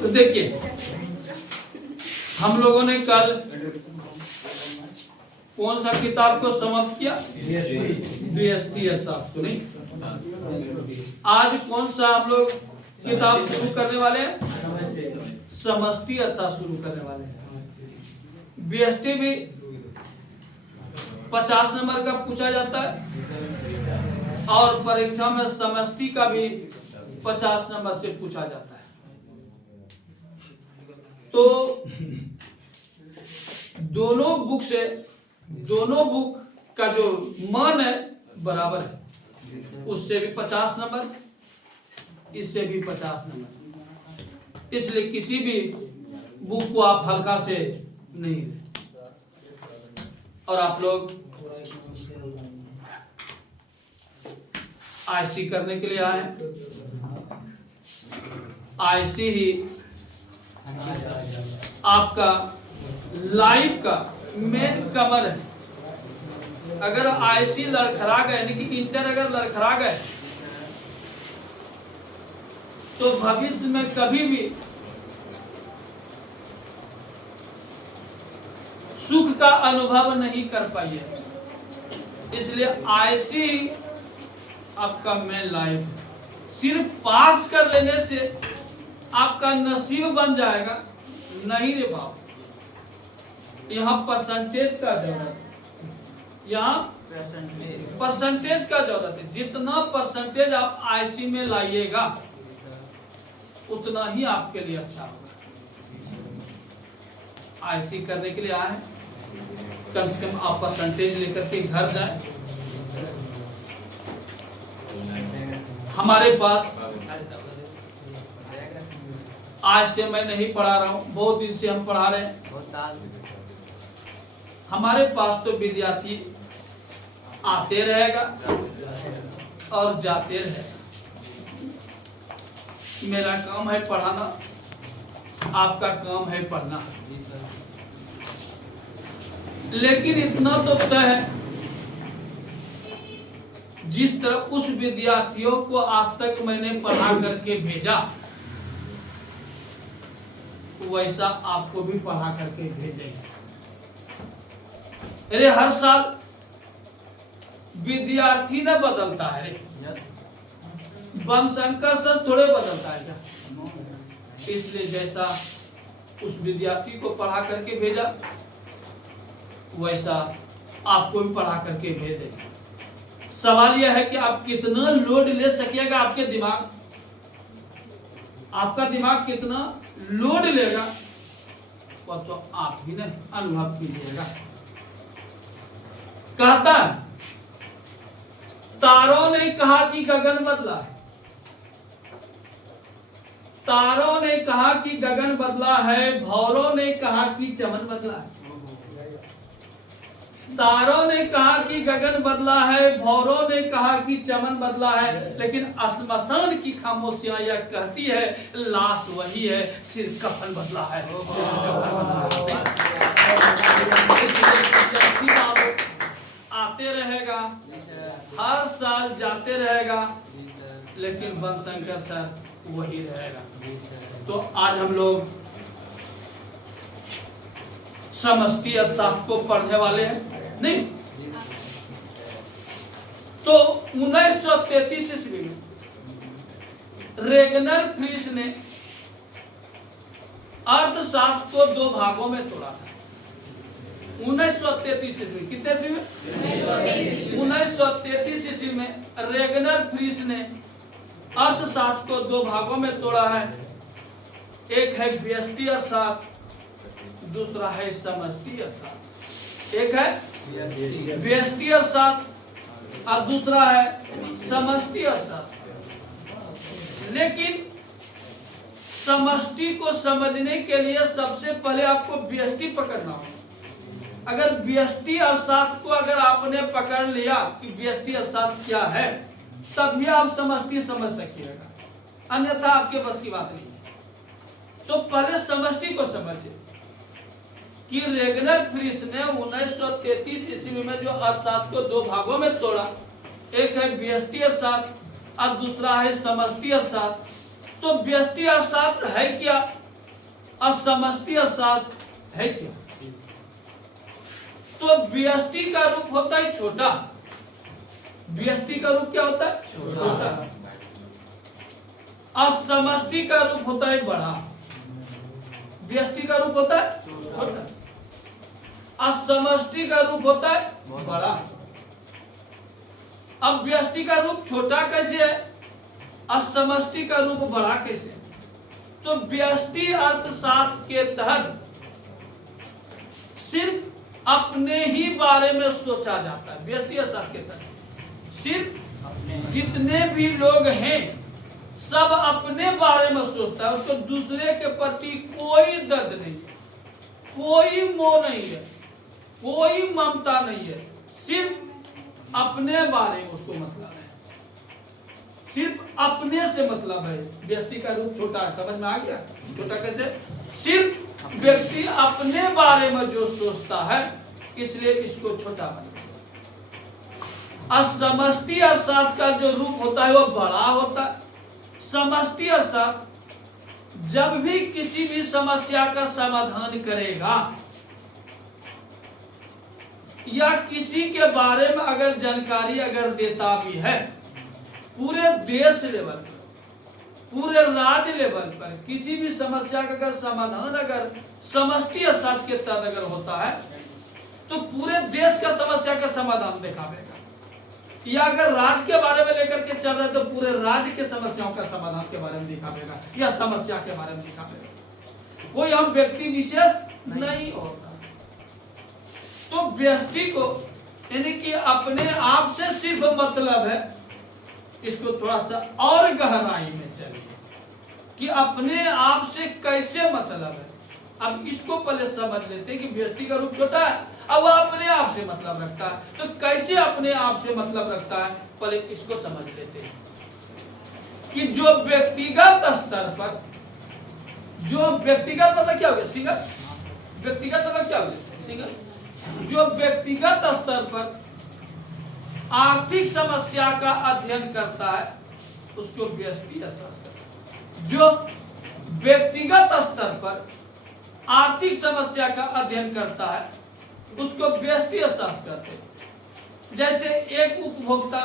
तो देखिए हम लोगों ने कल कौन सा किताब को समाप्त किया? BST अर्थशास्त्र। नहीं, आज कौन सा हम लोग किताब शुरू करने वाले हैं? समष्टि अर्थशास्त्र शुरू करने वाले हैं। BST भी 50 नंबर का पूछा जाता है और परीक्षा में समष्टि का भी 50 नंबर से पूछा जाता है। तो दोनों बुक का जो मान है बराबर है, उससे भी 50 नंबर, इससे भी 50 नंबर। इसलिए किसी भी बुक को आप हल्का से नहीं लें। और आप लोग आईसी करने के लिए आए। आईसी ही आपका लाइफ का मेन कमर है। अगर आईसी लड़खड़ा गए, यानी कि इंटर अगर लड़खड़ा गए, तो भविष्य में कभी भी सुख का अनुभव नहीं कर पाइए। इसलिए आईसी आपका मेन लाइफ। सिर्फ पास कर लेने से आपका नसीब बन जाएगा, नहीं रे बाप। यहाँ परसेंटेज का जरूरत है, यहाँ परसेंटेज का जरूरत है। जितना परसेंटेज आप आईसी में लाइएगा उतना ही आपके लिए अच्छा होगा। आईसी करने के लिए आए, कम से कम आप परसेंटेज लेकर के घर जाए। हमारे पास आज से मैं नहीं पढ़ा रहा हूँ, बहुत दिन से हम पढ़ा रहे हैं, बहुत साल। हमारे पास तो विद्यार्थी आते रहेगा और जाते रहेगा। मेरा काम है पढ़ाना, आपका काम है पढ़ना। लेकिन इतना तो तय है, जिस तरह उस विद्यार्थियों को आज तक मैंने पढ़ा करके भेजा, वैसा आपको भी पढ़ा करके भेजेंगे। अरे हर साल विद्यार्थी न बदलता है रे, वंशंकर सर थोड़े बदलता है क्या? इसलिए जैसा उस विद्यार्थी को पढ़ा करके भेजा, वैसा आपको भी पढ़ा करके भेजेंगे। सवाल यह है कि आप कितना लोड ले सकिएगा। आपके दिमाग, आपका दिमाग कितना लोड लेगा, वो तो आप ही ने अनुभव कीजिएगा। कहता है, तारों ने कहा कि गगन बदला है, तारों ने कहा कि गगन बदला है, भौरों ने कहा कि चमन बदला है। तारों ने कहा कि गगन बदला है, भौरों ने कहा कि चमन बदला है, लेकिन श्मशान की खामोशियां यह कहती है, लाश वही है, सिर्फ कफन बदला है। आते रहेगा, हर साल जाते रहेगा, लेकिन वंशंकर सर वही रहेगा। तो आज हम लोग समष्टि अर्थशास्त्र को पढ़ने वाले हैं। नहीं तो 1933 ईस्वी में रेगनर फ्रीस ने अर्थशास्त्र को दो भागों में तोड़ा था। 1933 ईस्वी, कितने ईस्वी में? 1933 ईस्वी में रेगनर फ्रीस ने अर्थशास्त्र को दो भागों में तोड़ा है। एक है व्यष्टि अर्थशास्त्र, दूसरा है समष्टि अर्थशास्त्र। एक है व्यष्टि अर्थशास्त्र और दूसरा है समष्टि अर्थशास्त्र। लेकिन समष्टि को समझने के लिए सबसे पहले आपको व्यष्टि पकड़ना होगा। अगर व्यष्टि अर्थशास्त्र को अगर आपने पकड़ लिया कि व्यष्टि अर्थशास्त्र क्या है, तभी आप समष्टि समझ सकिएगा, अन्यथा आपके बस की बात नहीं है। तो पहले समष्टि को समझिए कि रेगनर फ्रीस ने 1933 ईस्वी में जो अर्थशास्त्र को दो भागों में तोड़ा, एक है व्यष्टि अर्थशास्त्र और दूसरा है समष्टि अर्थशास्त्र। तो व्यष्टि अर्थशास्त्र है क्या और समष्टि अर्थशास्त्र है क्या? तो व्यष्टि का रूप होता है छोटा, व्यष्टि का रूप क्या होता है? छोटा। और समष्टि का रूप होता है बड़ा। व्यष्टि का रूप होता है छोटा और समष्टि का रूप होता है बड़ा। अब व्यष्टि का रूप छोटा कैसे है और समष्टि का रूप बड़ा कैसे है? तो व्यष्टि अर्थशास्त्र के तहत सिर्फ अपने ही बारे में सोचा जाता है। व्यष्टि अर्थशास्त्र के तहत सिर्फ जितने भी लोग हैं सब अपने बारे में सोचता है, उसको दूसरे के प्रति कोई दर्द नहीं है, कोई मोह नहीं है, कोई ममता नहीं है, सिर्फ अपने बारे में उसको मतलब है, सिर्फ अपने से मतलब है। व्यक्ति का रूप छोटा है, समझ में आ गया? छोटा कैसे? सिर्फ व्यक्ति अपने बारे में जो सोचता है इसलिए इसको छोटा मतलब। और समष्टि अर्थशास्त्र का जो रूप होता है वो बड़ा होता है। समष्टि अर्थशास्त्र जब भी किसी भी समस्या का समाधान करेगा या किसी के बारे में अगर जानकारी अगर देता भी है, पूरे देश लेवल पर, पूरे राज्य लेवल पर किसी भी समस्या का अगर समाधान अगर समष्टि अर्थशास्त्र के तहत अगर होता है तो पूरे देश का समस्या का समाधान दिखावेगा। या अगर राज्य के बारे में लेकर के चल रहे तो पूरे राज्य के समस्याओं का समाधान के बारे में दिखावेगा या समस्या के बारे में दिखावेगा। कोई हम व्यक्ति विशेष नहीं होता। तो व्यक्ति को यानी कि अपने आप से सिर्फ मतलब है, इसको थोड़ा सा और गहराई में चलिए कि अपने आप से कैसे मतलब है। अब इसको पहले समझ लेते हैं कि व्यक्ति का रूप छोटा है, अब वह अपने आप से मतलब रखता है। तो कैसे अपने आप से मतलब रखता है, पहले इसको समझ लेते हैं कि जो व्यक्तिगत स्तर पर, जो व्यक्तिगत मतलब क्या हो गया? सिंगल। व्यक्तिगत मतलब क्या हो गया? सिंगल। जो व्यक्तिगत स्तर पर आर्थिक समस्या का अध्ययन करता है उसको व्यष्टि अर्थशास्त्र कहते हैं। जो व्यक्तिगत स्तर पर आर्थिक समस्या का अध्ययन करता है उसको व्यष्टि अर्थशास्त्र कहते हैं। जैसे एक उपभोक्ता,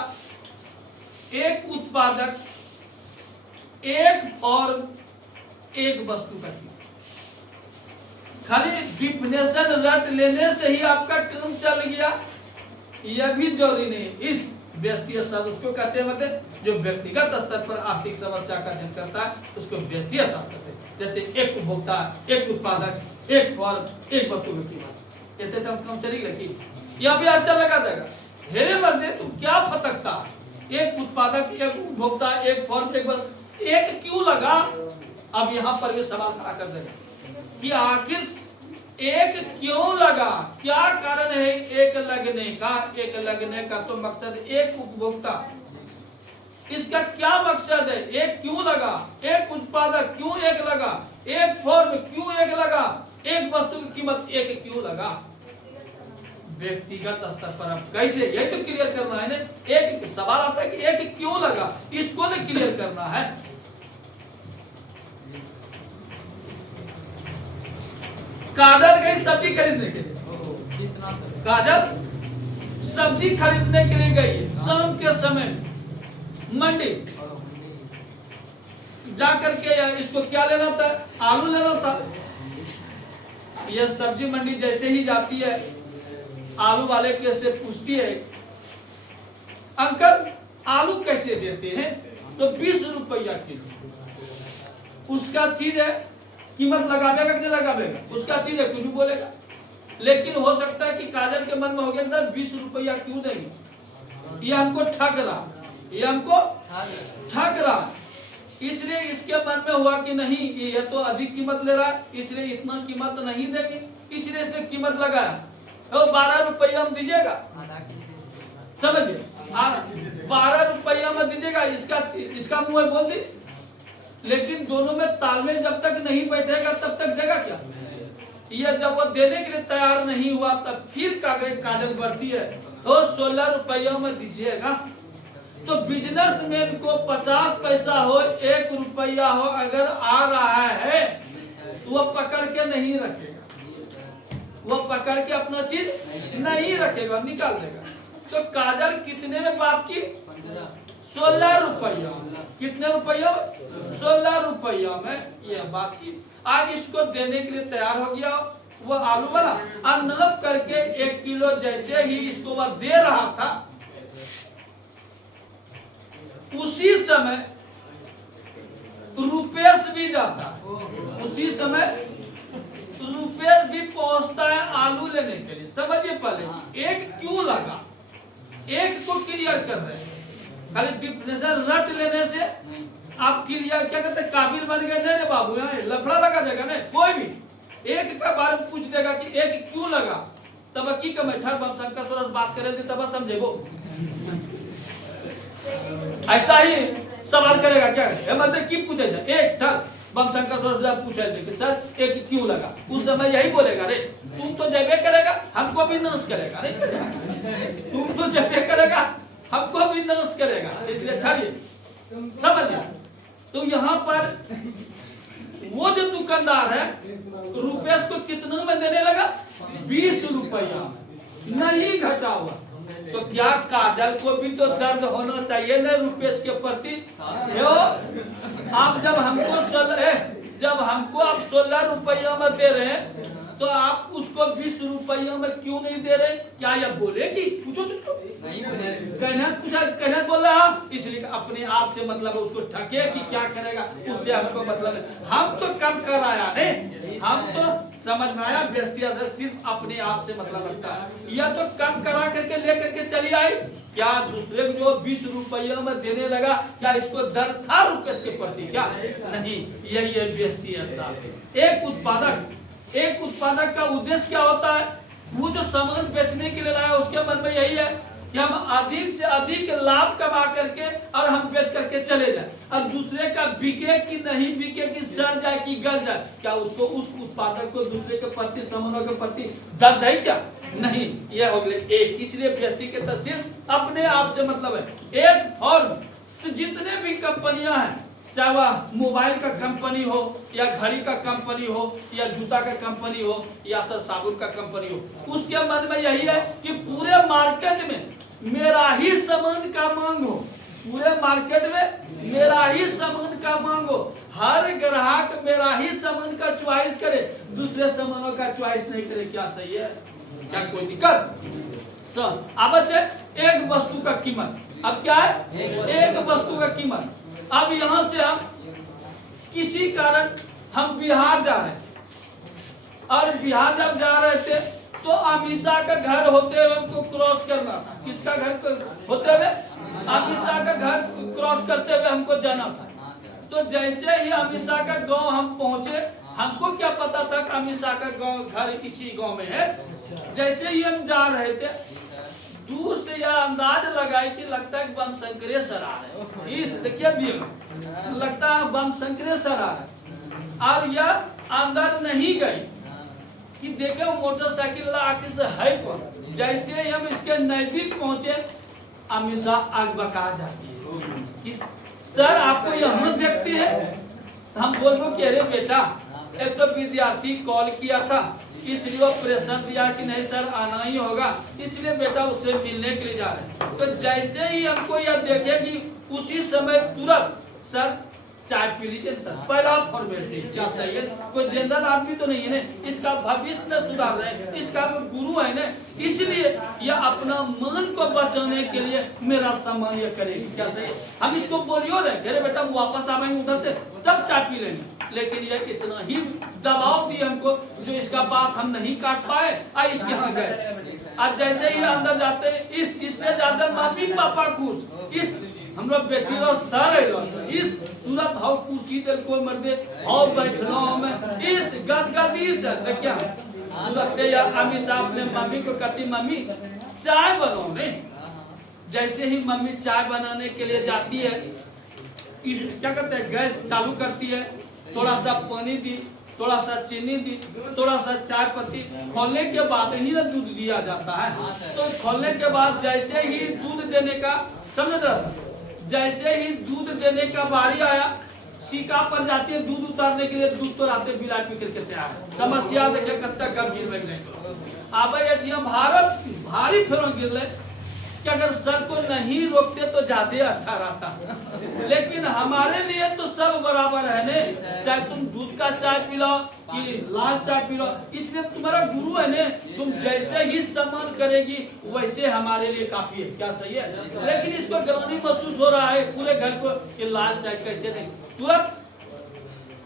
एक उत्पादक, एक फॉर्म, एक वस्तु का कीमत। खाली डिफिनेशन रट लेने से ही आपका काम चल गया यह भी जरूरी नहीं। इस व्यष्टि अर्थशास्त्र उसको कहते हैं, मतलब जो व्यक्तिगत स्तर पर आर्थिक समस्या का अध्ययन करता है उसको व्यष्टि अर्थशास्त्र कहते हैं। जैसे एक उपभोक्ता, एक उत्पादक, एक फॉर्म, एक वस्तु की कीमत। कहते तो हम काम चली लगी या भी अर्चा लगा देगा। हेरे मर्दे तुम क्या फटकता? एक उत्पादक, एक उपभोक्ता, एक फॉर्म, एक वस्तु, एक क्यों लगा? अब यहाँ पर भी सवाल खड़ा कर देगा कि आखिर एक क्यों लगा, क्या कारण है एक लगने का? एक लगने का तो मकसद एक उपभोक्ता, इसका क्या मकसद है? एक क्यों लगा? एक उत्पादक क्यों एक लगा? एक फॉर्म क्यों एक लगा? एक वस्तु की कीमत एक क्यों लगा? व्यक्तिगत स्तर पर अब कैसे, ये तो क्लियर करना है ना। एक सवाल आता है कि एक क्यों लगा, इसको नहीं क्लियर करना है। काजल गई सब्जी खरीदने के लिए, काजल सब्जी खरीदने के लिए गई शाम के समय मंडी जाकर के। इसको क्या लेना था? आलू लेना था। यह सब्जी मंडी जैसे ही जाती है आलू वाले के से पूछती है, अंकल आलू कैसे देते हैं? तो 20 रुपया किलो। उसका चीज है, कीमत लगावेगा कि नहीं लगावेगा? उसका चीज है, कुछ भी बोलेगा। लेकिन हो सकता है कि काजल के मन में हो गया 20 रुपया क्यों देंगे, ये हमको ठग रहा, ये हमको ठग रहा। इसलिए इसके मन में हुआ कि नहीं ये तो अधिक कीमत ले रहा है, इसलिए इतना कीमत नहीं देंगे, इसलिए इसने कीमत लगाया। तो 12 रुपया में दीजिएगा, समझिए 12 रुपया में दीजिएगा, इसका मुंह बोल दी। लेकिन दोनों में तालमेल जब तक नहीं बैठेगा तब तक देगा क्या? यह जब वो देने के लिए तैयार नहीं हुआ तब फिर काजल बढ़ती है, तो 16 रुपया में दीजिएगा। तो बिजनेसमैन को 50 पैसा हो, 1 रुपया रुपया हो अगर आ रहा है तो वह पकड़ के नहीं रखेगा, वह पकड़ के अपना चीज नहीं रखेगा, निकाल देगा। तो काजल कितने में बात की? 16 रुपया। कितने रुपया? 16 रुपया में यह बात की। आज इसको देने के लिए तैयार हो गया वो आलू वाला, और नलब करके 1 किलो जैसे ही इसको वह दे रहा था, उसी समय रुपेश भी जाता है, उसी समय रुपेश भी पहुंचता है आलू लेने के लिए। समझिए पहले एक क्यों लगा, एक को क्लियर कर रहे हैं। खाली डिफिनेशन रट लेने से आप क्लियर क्या कहते हैं, काबिल बन गए नहीं रे बाबू, यहाँ लफड़ा लगा देगा नहीं। कोई भी एक का बारे में पूछ देगा कि एक क्यों लगा, तब की कमेठर बम शंकर सोरस बात करे तब समझेगो। ऐसा ही सवाल करेगा क्या, मतलब की पूछे जाए एक ठर बम शंकर सोरस पूछे थे सर एक क्यों लगा, उस समय यही बोलेगा रे तुम तो जबे करेगा हमको भी नाश करेगा, नहीं करेगा। तुम तो जबे करेगा हमको भी नाश करेगा, इसलिए ठहरिए समझिए। तो यहाँ पर वो जो दुकानदार है रुपेश को कितना में देने लगा? 20 रुपया, नहीं घटा हुआ। तो क्या काजल को भी तो दर्द होना चाहिए ना रुपेश के प्रति? आप जब हमको आप 16 रुपया में दे रहे हैं तो आप उसको 20 रुपया में क्यों नहीं दे रहे? क्या यह बोलेगी? पूछो तुझको नहीं कहना बोल रहा हम, इसलिए अपने आप से मतलब उसको ठके कि क्या करेगा, उससे हमको मतलब है। हम तो कम कराया नहीं, हम तो समझ में आया बेस्तिया से सिर्फ अपने आप से मतलब रखता है। यह तो कम करा करके लेकर के चली आई, क्या दूसरे को जो 20 रुपया में देने लगा क्या इसको दर्द था रुपेश के प्रति? क्या नहीं, यही है बेस्तिया। एक उत्पादक का उद्देश्य क्या होता है? वो जो सामान बेचने के लिए लाया उसके मन में यही है कि हम अधिक से अधिक लाभ कमा करके और हम बेच करके चले जाए, और दूसरे का बिके कि नहीं बिके, कि सड़ जाए कि गल जाए, क्या उसको उस उत्पादक को दूसरे के प्रति सामानों के प्रति दर्द है क्या? नहीं, यह हो गया एक। इसलिए व्यक्ति के तस्वीर अपने आप से मतलब है एक फॉर्म। तो जितने भी कंपनियां हैं, चाहे वह मोबाइल का कंपनी हो या घड़ी का कंपनी हो या जूता का कंपनी हो या तो साबुन का कंपनी हो, उसके मन में यही है कि पूरे मार्केट में मेरा ही सामान का मांग हो, पूरे मार्केट में मेरा ही सामान का मांग हो, हर ग्राहक मेरा ही सामान का चॉइस करे, दूसरे सामानों का चॉइस नहीं करे। क्या सही है? क्या कोई दिक्कत? अब एक वस्तु का कीमत, अब क्या है? एक वस्तु का कीमत। अब यहाँ से हम किसी कारण हम बिहार जा रहे हैं, और बिहार जब जा रहे थे तो अमीषा का घर होते हुए हमको क्रॉस करना था। किसका घर होते हुए? अमीषा का घर क्रॉस करते हुए हमको जाना था। तो जैसे ही अमीषा का गांव हम पहुंचे, हमको क्या पता था कि अमीषा का गांव घर इसी गांव में है। जैसे ही हम जा रहे थे, दूर से यह अंदाज लगाई कि लगता है बम शंकरे सर आ रहे, इस देखिए लगता है बम शंकरे सर आ रहे। और यह अंदर नहीं गई कि देखे मोटरसाइकिल आखिर से है कौन। जैसे ही हम इसके नजदीक पहुंचे, अमीषा आग बका जाती है कि सर आपको यहाँ देखते हैं। हम बोलो कि अरे बेटा एक तो विद्यार्थी कॉल किया था, इसलिए वो प्रेशर दिया कि नहीं सर आना ही होगा, इसलिए बेटा उससे मिलने के लिए जा रहे हैं। तो जैसे ही हमको यह देखेगी उसी समय तुरंत सर चाय पी लीजिए सर, पहला फॉर्मेलिटी। क्या सही है? कोई जनरल आदमी तो नहीं है ना, इसका भविष्य न सुधार रहे, इसका गुरु है ना, इसलिए यह अपना मन को बचाने के लिए मेरा सम्मान यह करेगी। क्या सही है? हम इसको बोलियो रहे अरे बेटा वापस आवेंगे उधर से तब चाय पी लेंगे, लेकिन यह इतना ही दबाव दिए हमको जो इसका बात हम नहीं काट पाए और इसके यहाँ गए। आज जैसे ही अंदर जाते इससे ज्यादा मम्मी पापा खुश, इस हम लोग बेटी रो सर है इस तुरंत हाउ कुर्सी दे कोई मर्दे हाउ बैठना में इस गदगदी से देखिए तुरंत या अमीषा अपने मम्मी को कहती मम्मी चाय बनाओ ने। जैसे ही मम्मी चाय बनाने के लिए जाती है, इस क्या कहते हैं गैस चालू करती है, थोड़ा सा पानी दी, थोड़ा सा चीनी दी, थोड़ा सा चाय पत्ती, खोलने के बाद ही ना दूध दिया जाता है। तो खोलने के बाद जैसे ही दूध देने का समझ रहा, जैसे ही दूध देने का बारी आया, सिक्का पर जाती है दूध उतारने के लिए, दूध तो राते बिला पी करके तैयार है। समस्या देखे कब तक गंभीर बन गई। अब ये भारत भारी फेरों गिर कि अगर सर को नहीं रोकते तो ज्यादा अच्छा रहता, लेकिन हमारे लिए तो सब बराबर है ने, चाहे तुम दूध का चाय पी लो कि लाल चाय पी लो, इसलिए तुम्हारा गुरु है ने, तुम जैसे ही सम्मान करेगी वैसे हमारे लिए काफी है। क्या सही है? लेकिन इसको ग्लानि महसूस हो रहा है पूरे घर को कि लाल चाय कैसे नहीं। तुरंत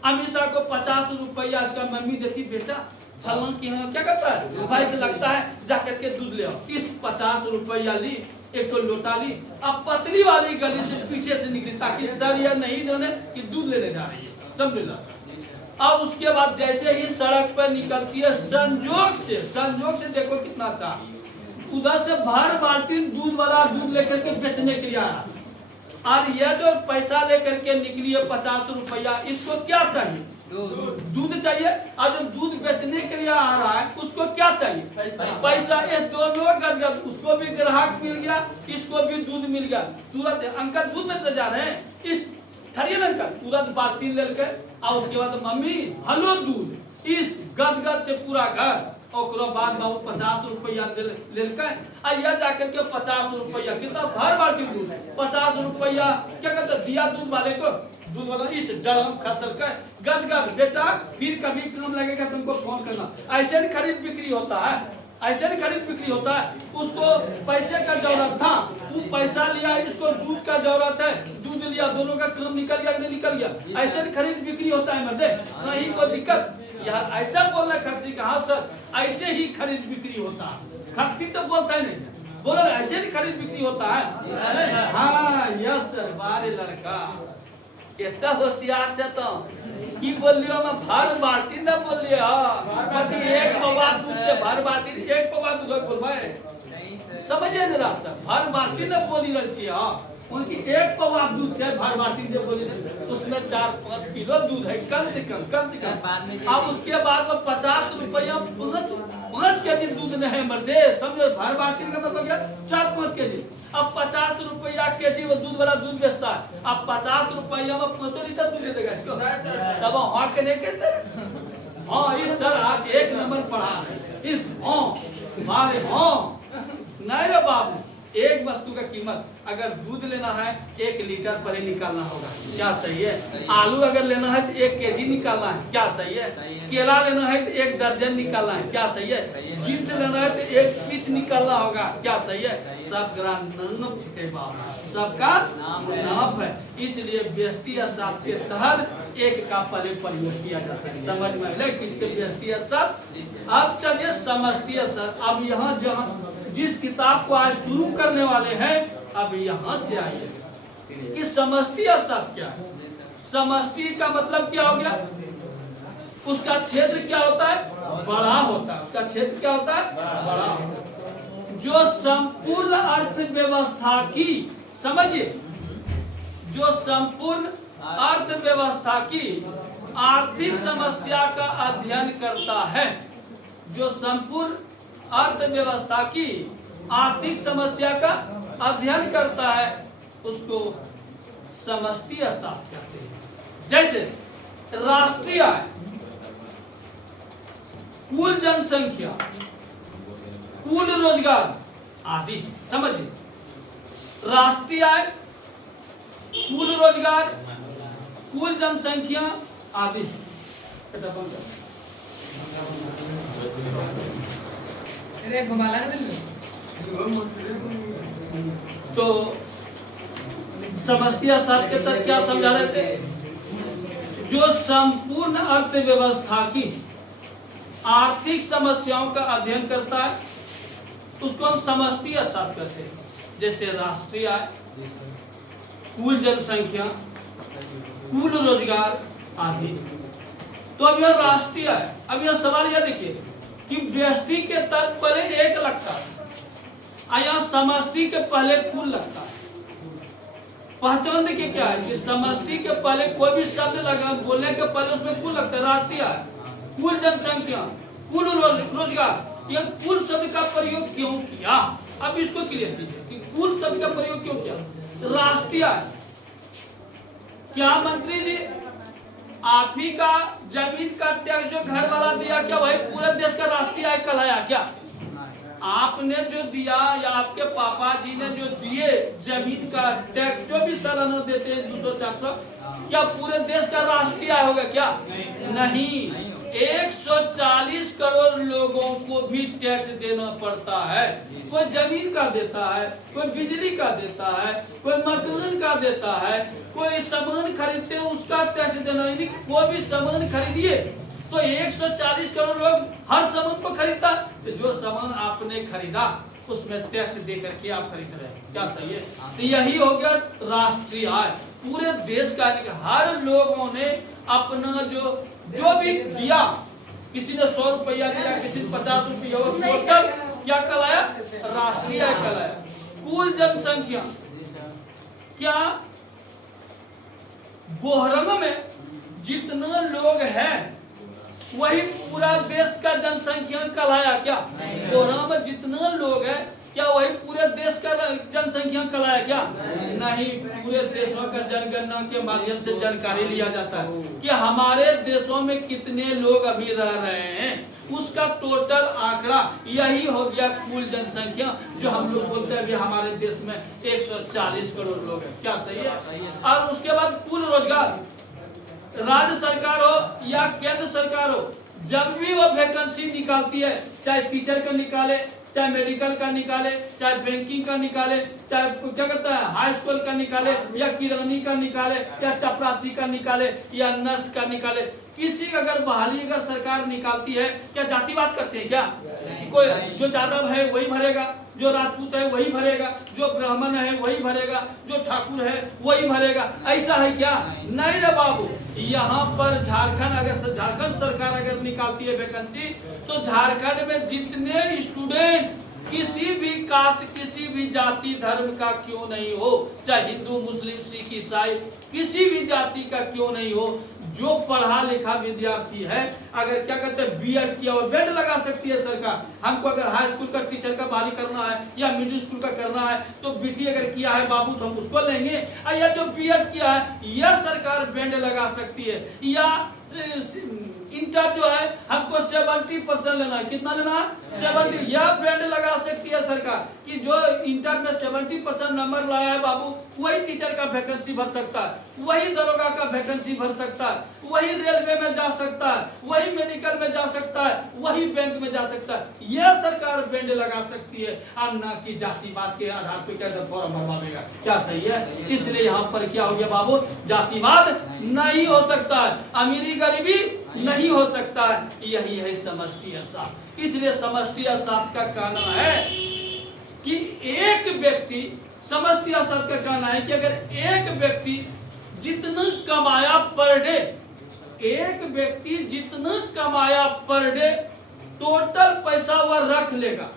अमीषा को 50 रुपया इसका मम्मी देती, बेटा फलां की यहाँ क्या करता है, भाई से लगता है जाकर के दूध ले आओ। इस 50 रुपया ली, एक तो लोटा ली, अब पतली वाली गली से पीछे से निकली ताकि सर यह नहीं दोने कि दूध लेने जा रही है, समझ। और उसके बाद जैसे ही सड़क पर निकलती है, संजोग से देखो कितना अच्छा, उधर से भर बाल्टी दूध वाला दूध लेकर के बेचने के लिए आया, और यह जो पैसा लेकर के निकली है 50 रुपया, इसको क्या चाहिए? दूध चाहिए। और जो दूध बेचने के लिए आ रहा है उसको क्या चाहिए? पैसा। ये दोनों गदगद, उसको भी ग्राहक मिल गया, इसको भी दूध मिल गया। तुरंत अंकल दूध में जा रहे हैं, इस ठरिए अंकल तुरंत बाल्टी लेकर, और उसके बाद मम्मी हलो दूध, इस गदगद से पूरा घर। और बाद बाबू 50 रुपया लेकर, और यह जाकर के 50 रुपया कितना भर बाल्टी दूध, 50 रुपया क्या कहते दिया दूध वाले को। दूध वाला इस जड़म खसर कर गदगद, बेटा फिर कभी काम लगेगा तुमको फोन करना। ऐसे नहीं खरीद बिक्री होता है, ऐसे नहीं खरीद बिक्री होता है। उसको पैसे का जरूरत था, वो पैसा लिया, इसको दूध का जरूरत है, दूध लिया, दोनों का काम निकल गया नहीं निकल गया। ऐसे नहीं खरीद बिक्री होता है मर्दे, नहीं कोई दिक्कत। यार ऐसा बोल रहा खक्सी का, हाँ सर ऐसे ही खरीद बिक्री होता है। खक्सी तो बोलता है नहीं, बोलो ऐसे नहीं खरीद बिक्री होता है। हाँ यस सर, बारे लड़का इतना होशियार से तो की बोल लियो, मैं भर बाल्टी न बोल लियो, बाकी एक पवा दूध से भर बाल्टी, एक पवा दूध बोल भाई, समझिए जरा सर, भर बाल्टी न बोली रही छी। उनकी एक पवा दूध से भर बाल्टी जो बोली, उसमें 4-5 किलो दूध है कम से कम। अब उसके बाद वो 50 रुपया 5 केजी दूध नहीं मर्दे, समझो भर बाल्टी का मतलब क्या, 4-5 केजी। अब 50 रुपया केजी वो दूध वाला दूध बेचता है, अब 50 रुपया में 5 लीटर दूध देगा इसको, तब हाँ के नहीं कहते। हाँ इस सर आप 1 नंबर पढ़ा है, इस हाँ तुम्हारे हाँ नहीं रे बाबू। एक वस्तु का कीमत, अगर दूध लेना है 1 लीटर पहले निकालना होगा, क्या सही है? आलू अगर लेना है तो 1 केजी निकालना है, क्या सही है? केला लेना है तो 1 दर्जन निकालना है, क्या सही है? जींस लेना है तो 1 पीस निकालना होगा, क्या सही है? सब सबका नाम है, इसलिए व्यष्टि अर्थात के तहत एक का पहले प्रयोग किया जा सकता है। समझ में आए किसके व्यष्टि अर्थात। अब चलिए समष्टि अर्थात। अब यहाँ जहाँ जिस किताब को आज शुरू करने वाले हैं, अब यहाँ से आइए कि समष्टि अर्थात क्या है। समष्टि का मतलब क्या हो गया? उसका क्षेत्र क्या होता है? बड़ा होता है। उसका क्षेत्र क्या होता है? बड़ा होता है। जो संपूर्ण अर्थव्यवस्था की, समझिए, जो संपूर्ण अर्थव्यवस्था की आर्थिक समस्या का अध्ययन करता है, जो संपूर्ण अर्थव्यवस्था की आर्थिक समस्या का अध्ययन करता है, उसको समष्टि अर्थशास्त्र कहते हैं। जैसे राष्ट्रीय आय, कुल जनसंख्या, कुल रोजगार आदि। समझिए, राष्ट्रीय आय, कुल रोजगार, कुल जनसंख्या आदि। तो समष्टि अर्थशास्त्र के तहत क्या समझा रहे थे? जो संपूर्ण अर्थव्यवस्था की आर्थिक समस्याओं का अध्ययन करता है, उसको हम समष्टि अर्थशास्त्र कहते हैं। जैसे राष्ट्रीय आय, कुल जनसंख्या, कुल रोजगार आदि। तो अब यह राष्ट्रीय है। अब यह सवाल यह देखिए कि व्यष्टि के तर्क पहले 1 लगता है, यहाँ समष्टि के पहले कुल लगता है। पहचान देखिए क्या है कि समष्टि के पहले कोई भी शब्द लगा बोलने के पहले उसमें कुल लगता है। राष्ट्रीय आय, कुल जनसंख्या, कुल रोजगार, यह कुल शब्द का प्रयोग क्यों किया? अब इसको क्लियर कीजिए कि कुल शब्द का प्रयोग क्यों किया। राष्ट्रीय आय, क्या मंत्री जी आप ही का जमीन का टैक्स जो घर वाला दिया, क्या वही पूरे देश का राष्ट्रीय आय कहलाया क्या? आपने जो दिया या आपके पापा जी ने जो दिए जमीन का टैक्स जो भी सालाना देते हैं 200-400, क्या पूरे देश का राष्ट्रीय आय होगा क्या? नहीं। 140 करोड़ लोगों को भी टैक्स देना पड़ता है। कोई जमीन का देता है, कोई बिजली का देता है, कोई मकान का देता है, कोई सामान खरीदते हैं उसका टैक्स देना। यानी कोई भी सामान खरीदिए तो 140 करोड़ लोग हर सामान को खरीदता, तो जो सामान आपने खरीदा उसमें टैक्स दे करके आप खरीद रहे हैं, क्या सही है? तो यही हो गया राष्ट्रीय आय। पूरे देश का हर लोगों ने अपना जो भी दिया, किसी ने 100 रुपया दिया, किसी ने 50 रुपया, टोटल क्या कहलाया? राष्ट्रीय आय कहलाया। कुल जनसंख्या, क्या बोहरम में जितना लोग हैं वही पूरा देश का जनसंख्या कहलाया क्या? बोहरम में जितना लोग हैं क्या वही पूरे देश का जनसंख्या कहलाया क्या? नहीं। पूरे देशों का जनगणना के माध्यम से जानकारी लिया जाता है कि हमारे देशों में कितने लोग अभी रह रहे हैं, उसका टोटल आंकड़ा यही हो गया कुल जनसंख्या, जो हम लोग बोलते हैं अभी हमारे देश में 140 करोड़ लोग हैं, क्या सही है? और उसके बाद कुल रोजगार, राज्य सरकार हो या केंद्र सरकार हो, जब भी वो वैकेंसी निकालती है, चाहे टीचर का निकाले, चाहे मेडिकल का निकाले, चाहे बैंकिंग का निकाले, चाहे क्या कहता है हाई स्कूल का निकाले, या किरानी का निकाले, या चपरासी का निकाले, या नर्स का निकाले, किसी का अगर बहाली अगर सरकार निकालती है, क्या जातिवाद करते हैं क्या? कोई जो यादव है वही भरेगा, जो राजपूत है वही भरेगा, जो ब्राह्मण है वही भरेगा, जो ठाकुर है वही भरेगा, ऐसा है क्या? नहीं रे बाबू। यहाँ पर झारखंड, अगर झारखंड सरकार अगर निकालती है वैकेंसी, तो झारखंड में जितने स्टूडेंट किसी भी कास्ट, किसी भी जाति धर्म का क्यों नहीं हो, चाहे हिंदू मुस्लिम सिख ईसाई किसी भी जाति का क्यों नहीं हो, जो पढ़ा लिखा विद्यार्थी है, अगर क्या कहते हैं बीएड किया हुआ, बेड लगा सकती है सरकार। हमको अगर हाई स्कूल का टीचर का बहाली करना है या मिडिल स्कूल का करना है, तो बीटी अगर किया है बाबू तो हम उसको लेंगे, या जो बीएड किया है यह सरकार बेड लगा सकती है। या इंटर जो है हमको 70% लेना है, कितना लेना है? 70। यह बैंड लगा सकती है सरकार कि जो इंटर में 70% नंबर लाया है बाबू, वही टीचर का वैकेंसी भर सकता है, वही दरोगा का वैकेंसी भर सकता है, वही रेलवे में जा सकता है, वही मेडिकल में जा सकता है, वही बैंक में जा सकता है। यह सरकार बैंड लगा सकती है, और ना कि जातिवाद के आधार पर कैसे फॉर्म भरवा देगा, क्या सही है? इसलिए यहाँ पर क्या हो गया बाबू, जातिवाद नहीं हो सकता है, अमीरी गरीबी नहीं हो सकता है। यही है समष्टि अर्थशास्त्र। इसलिए समष्टि अर्थशास्त्र का कहना है कि एक व्यक्ति, समष्टि अर्थशास्त्र का कहना है कि अगर एक व्यक्ति जितना कमाया पर डे, एक व्यक्ति जितना कमाया पर डे, टोटल पैसा वह रख लेगा,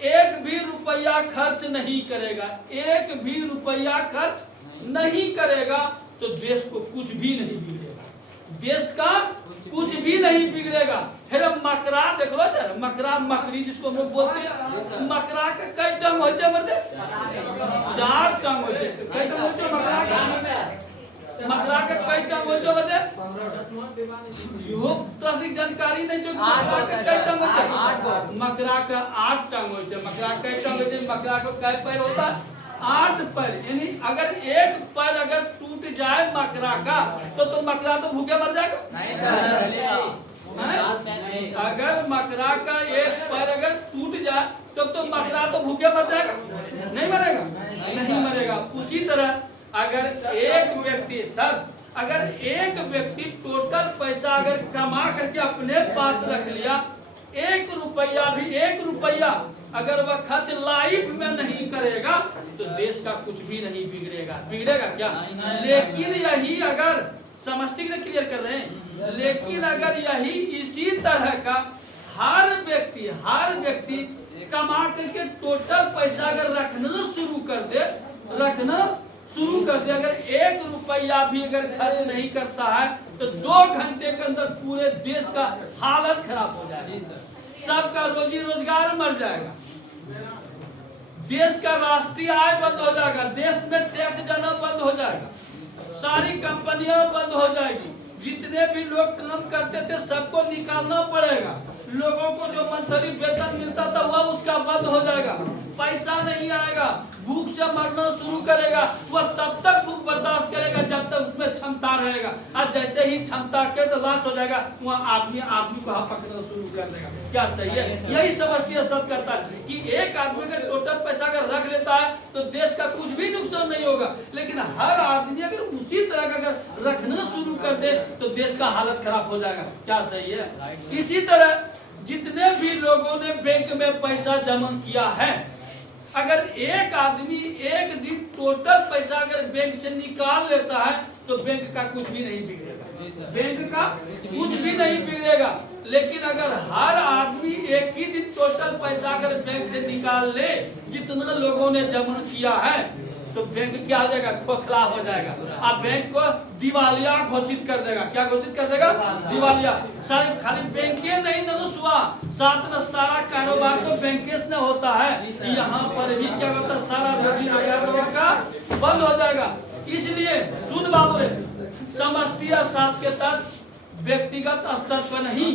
एक भी रुपया खर्च नहीं करेगा, एक भी रुपया खर्च नहीं करेगा, तो देश को कुछ भी नहीं बिगड़ेगा, देश का कुछ भी नहीं बिगड़ेगा। फिर मकरा देख लो, मकरा मकड़ी जिसको हम लोग बोलते हैं, मकरा के कई टंग होते मर्दे, 4 टंग होते, कई टंग होते मकरा के, मकरा के कई टंग होते मर्दे, यो तभी जानकारी नहीं जो मकरा के कई टंग होते, मकरा का 8 टंग होते, मकरा कई टंग होते, मकरा को कई पैर होता है? 8 पैर। यानी अगर एक पैर अगर टूट जाए मकरा का, तो मकरा तो भूखे मर जाएगा? नहीं सर, अगर मकरा का एक पैर अगर टूट जाए तो मकरा तो भूखे मर जाएगा? नहीं मरेगा, नहीं मरेगा। उसी तरह अगर एक व्यक्ति, सर अगर एक व्यक्ति टोटल पैसा अगर कमा करके अपने पास रख लिया, 1 रुपया भी, 1 रुपया अगर वह खर्च लाइफ में नहीं करेगा, तो देश का कुछ भी नहीं बिगड़ेगा। बिगड़ेगा क्या? लेकिन यही अगर समष्टि में क्लियर कर रहे हैं, लेकिन अगर यही इसी तरह का हर व्यक्ति कमा करके टोटल पैसा अगर रखना शुरू कर दे, अगर 1 रुपया भी अगर खर्च नहीं करता है, तो 2 घंटे के अंदर पूरे देश का हालत खराब हो जाएगा, सबका रोजी रोजगार मर जाएगा, देश का राष्ट्रीय आय बंद हो जाएगा, देश में टैक्स जाना बंद हो जाएगा, सारी कंपनियां बंद हो जाएगी, जितने भी लोग काम करते थे सबको निकालना पड़ेगा। लोगों को जो मंथली वेतन मिलता था वह उसका बंद हो जाएगा, पैसा नहीं आएगा, भूख से मरना शुरू करेगा। वह तब तक भूख बर्दाश्त करेगा जब तक उसमें क्षमता रहेगा, और जैसे ही क्षमता के तो लास्ट हो जाएगा वह आदमी को पकड़ना शुरू कर देगा। क्या सही है? यही समझती सब करता है कि एक आदमी का टोटल पैसा अगर रख लेता है तो देश का कुछ भी नुकसान नहीं होगा, लेकिन हर आदमी अगर उसी तरह का अगर रखना शुरू कर दे तो देश का हालत खराब हो जाएगा। क्या सही है? इसी तरह जितने भी लोगों ने बैंक में पैसा जमा किया है, अगर एक आदमी एक दिन टोटल पैसा अगर बैंक से निकाल लेता है तो बैंक का कुछ भी नहीं बिगड़ेगा, बैंक का कुछ भी नहीं बिगड़ेगा। लेकिन अगर हर आदमी एक ही दिन टोटल पैसा अगर बैंक से निकाल ले जितना लोगों ने जमा किया है तो बैंक क्या हो जाएगा? खोखला हो जाएगा, अब बैंक को दिवालिया घोषित कर देगा। क्या घोषित कर देगा? दिवालिया। सारी खाली बैंके नहीं ननुस हुआ, साथ में सारा कारोबार तो बैंके से होता है। यहाँ पर भी क्या होता है? सारा रोजी रोजगार का बंद हो जाएगा। इसलिए सुन बाबू रे, समष्टि अर्थशास्त्र के तहत व्यक्तिगत स्तर पर नहीं,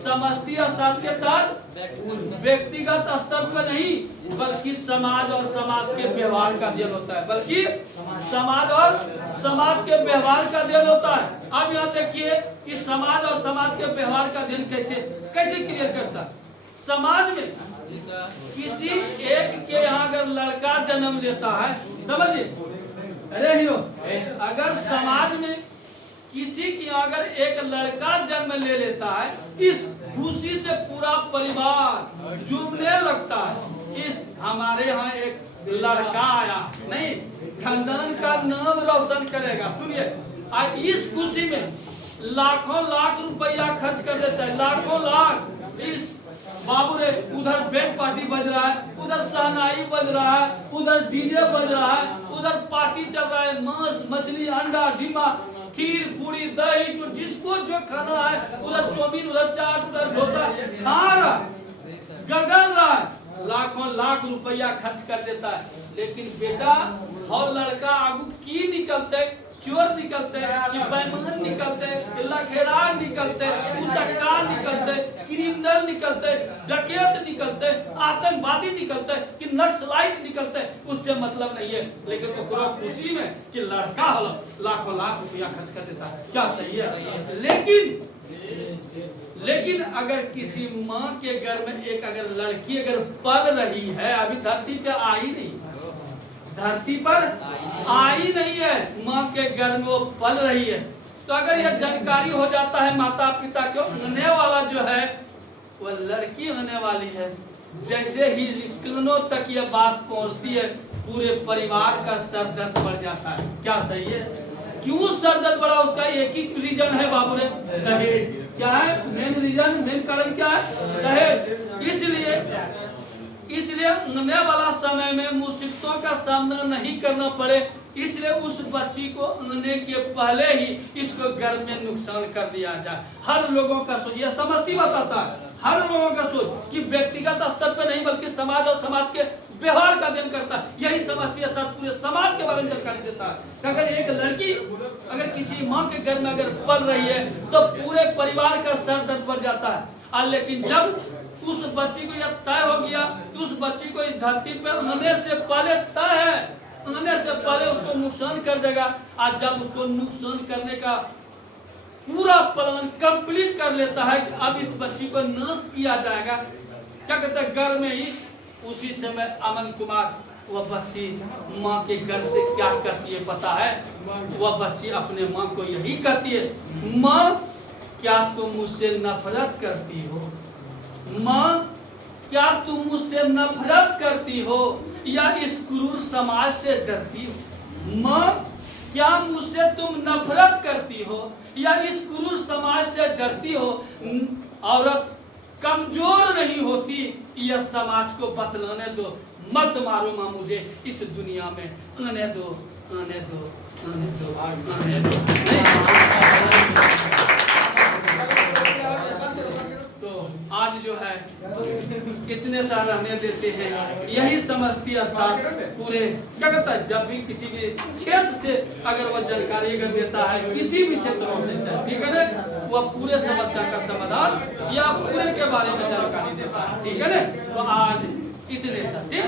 समष्टि अर्थशास्त्र के तहत व्यक्तिगत स्तर पर नहीं बल्कि समाज और समाज के व्यवहार का अध्ययन होता है, बल्कि समाज और समाज के व्यवहार का अध्ययन होता है। अब यहाँ देखिए कि समाज और समाज के व्यवहार का अध्ययन कैसे क्लियर करता है। समाज में किसी एक के यहाँ अगर लड़का जन्म लेता है, समझिए, अरे हीरो, अगर समाज में किसी की अगर एक लड़का जन्म ले लेता है, इस खुशी से पूरा परिवार झूमने लगता है। इस हमारे यहाँ एक लड़का आया, नहीं, खानदान का नाम रोशन करेगा। सुनिए, इस खुशी में लाखों लाख रुपया खर्च कर देता है, लाखों लाख। इस बाबू रे, उधर बैंड पार्टी बज रहा है, उधर शहनाई बज रहा है, उधर डीजे बज रहा है, उधर पार्टी चल रहा है, मांस मछली अंडा डीमा खीर पूरी दही जो जिसको जो खाना है, उधर चौमीन, उधर चाट, उधर डोसा खा रहा, गगन रहा है, लाखों लाख रुपया खर्च कर देता है। लेकिन बेटा और लड़का आगू की निकलते, चोर निकलते, कि बेईमान निकलते, कि लखेरार निकलते, उचक्का निकलते, क्रिमिनल निकलते, डकैत निकलते, आतंकवादी निकलते, कि नक्सलाइट निकलते, उससे मतलब नहीं है। लेकिन तो खुशी में कि लड़का हो लाखों लाख रुपया खर्च कर देता है। क्या सही है? लेकिन अगर किसी माँ के घर में एक अगर लड़की अगर पल रही है, अभी धरती पे आई नहीं, धरती पर आई नहीं है, माँ के घर में वो पल रही है, तो अगर यह जानकारी हो जाता है माता पिता को, आने वाला जो है वह लड़की होने वाली है, जैसे ही कानों तक यह बात पहुंचती है पूरे परिवार का सर दर्द बढ़ जाता है। क्या सही है? क्यों सर दर्द बढ़ा? उसका एक ही रीजन है बाबू रे, दहेज। क्या है मेन रीजन, मेन कारण क्या है? दहेज। इसलिए आने वाला समय में मुसीबतों का सामना नहीं करना पड़े, इसलिए उस बच्ची को आने के पहले ही इसको घर में नुकसान कर दिया जाए। हर लोगों का सोच, यह समझती बताता है, हर लोगों का सोच कि व्यक्तिगत स्तर पर नहीं बल्कि समाज और समाज के व्यवहार का अध्ययन करता है। यही समझती है सर, पूरे समाज के बारे में जानकारी देता है। अगर एक लड़की अगर किसी माँ के घर में अगर पल रही है तो पूरे परिवार का सर दर्द बढ़ जाता है। लेकिन जब उस बच्ची को यह तय हो गया तो उस बच्ची को इस धरती पे आने से पहले तय है, आने से पहले उसको नुकसान कर देगा। आज जब उसको नुकसान करने का पूरा प्लान कंप्लीट कर लेता है, अब इस बच्ची को नाश किया जाएगा, क्या कहते हैं, घर में ही उसी समय अमन कुमार वह बच्ची माँ के घर से क्या करती है पता है? वह बच्ची अपने माँ को यही कहती है, माँ क्या तुम मुझसे नफरत करती हो? माँ क्या तुम मुझसे नफरत करती हो या इस क्रूर समाज से डरती हो? माँ क्या मुझसे तुम नफरत करती हो या इस क्रूर समाज से डरती हो? औरत कमजोर नहीं होती, यह समाज को बतलाने दो, मत मारो माँ मुझे इस दुनिया में, आने दो, आने दो, आने दो, आने दो। तो आज जो है इतने सारे रहने देते हैं, यही समझती है साथ पूरे क्या कहता है, जब भी किसी भी क्षेत्र से अगर वह जानकारी अगर देता है किसी भी क्षेत्र से, ठीक है ना, वह पूरे समस्या का समाधान या पूरे के बारे में जानकारी देता है। ठीक है ना, तो आज इतने सा ठीक।